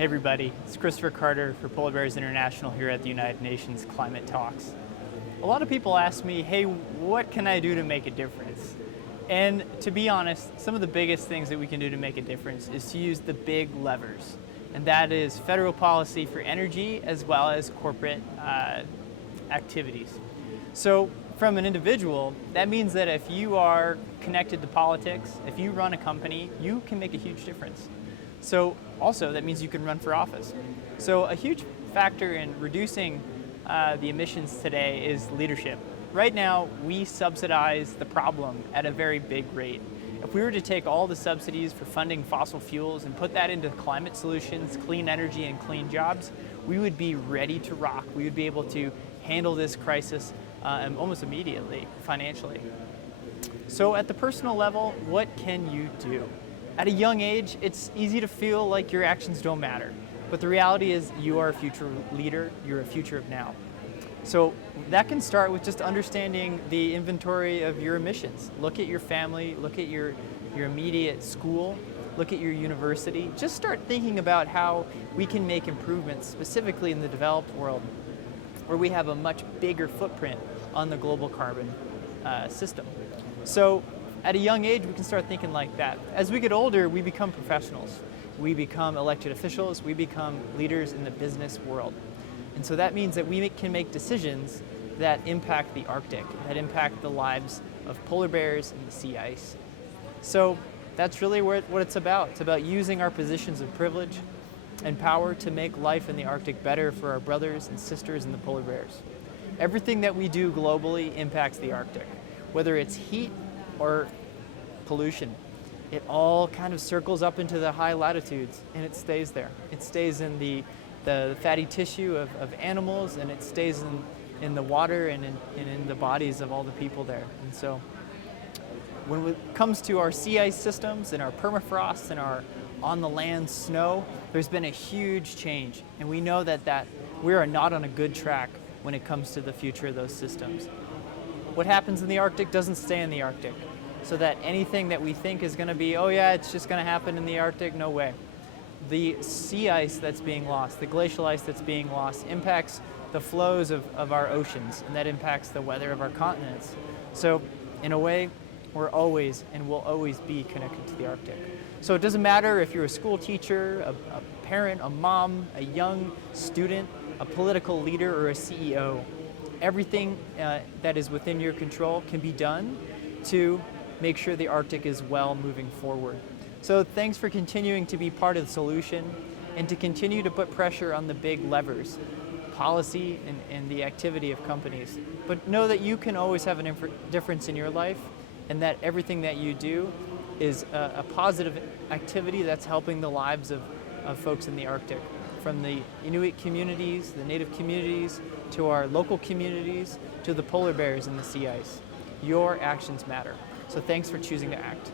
Hey everybody, it's Christopher Carter for Polar Bears International here at the United Nations Climate Talks. A lot of people ask me, hey, what can I do to make a difference? And to be honest, some of the biggest things that we can do to make a difference is to use the big levers. And that is federal policy for energy as well as corporate activities. So from an individual, that means that if you are connected to politics, if you run a company, you can make a huge difference. So also that means you can run for office. So a huge factor in reducing the emissions today is leadership. Right now, we subsidize the problem at a very big rate. If we were to take all the subsidies for funding fossil fuels and put that into climate solutions, clean energy, and clean jobs, we would be ready to rock. We would be able to handle this crisis almost immediately, financially. So at the personal level, what can you do? At a young age, it's easy to feel like your actions don't matter. But the reality is you are a future leader, you're a future of now. So that can start with just understanding the inventory of your emissions. Look at your family, look at your immediate school, look at your university. Just start thinking about how we can make improvements, specifically in the developed world, where we have a much bigger footprint on the global carbon system. So at a young age, we can start thinking like that. As we get older, we become professionals. We become elected officials. We become leaders in the business world. And so that means that we can make decisions that impact the Arctic, that impact the lives of polar bears and the sea ice. So that's really what it's about. It's about using our positions of privilege and power to make life in the Arctic better for our brothers and sisters in the polar bears. Everything that we do globally impacts the Arctic, whether it's heat or pollution. It all kind of circles up into the high latitudes and it stays there. It stays in the fatty tissue of animals, and it stays in the water and in the bodies of all the people there. And so when it comes to our sea ice systems and our permafrost and our on the land snow, there's been a huge change. And we know that we are not on a good track when it comes to the future of those systems. What happens in the Arctic doesn't stay in the Arctic. So that anything that we think is going to be, oh yeah, it's just going to happen in the Arctic, no way. The sea ice that's being lost, the glacial ice that's being lost, impacts the flows of our oceans, and that impacts the weather of our continents. So in a way, we're always and will always be connected to the Arctic. So it doesn't matter if you're a school teacher, a parent, a mom, a young student, a political leader, or a CEO. Everything that is within your control can be done to make sure the Arctic is well moving forward. So thanks for continuing to be part of the solution and to continue to put pressure on the big levers, policy and the activity of companies. But know that you can always have a difference in your life, and that everything that you do is a positive activity that's helping the lives of folks in the Arctic, from the Inuit communities, the native communities, to our local communities, to the polar bears and the sea ice. Your actions matter. So thanks for choosing to act.